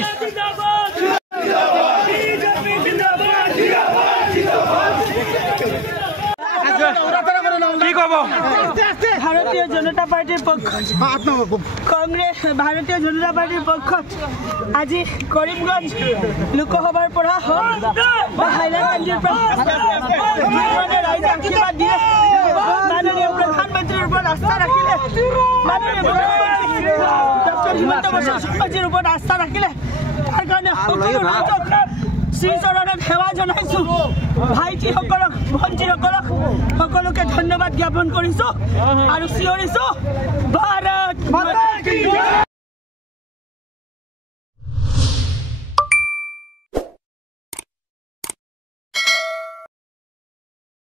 কৰিছে কি কব ভাৰতীয় জনতা পাৰ্টিৰ পক্ষত কংগ্ৰেছ ভাৰতীয় জনতা পাৰ্টিৰ পক্ষত আজি কৰিমগঞ্জ লোকসভাৰ পৰা হাইলাকান্দিৰ পৰা ৰাইজে আশীৰ্বাদ দিয়ে মাননীয় প্ৰধানমন্ত্ৰীৰ ওপৰত আস্থা ৰাখিলে মাননীয় মুখ্যমন্ত্ৰী ডক্টৰ হিমন্ত বিশ্ব শৰ্মাজীৰ ওপৰত আস্থা ৰাখিলে তাৰ কাৰণে সকলো ৰাইজক শ্ৰীচৰণত সেৱা জনাইছো ভাইটিসকলক ভণ্টিসকলক সকলোকে ধন্যবাদ জ্ঞাপন কৰিছো আৰু চিঞৰিছো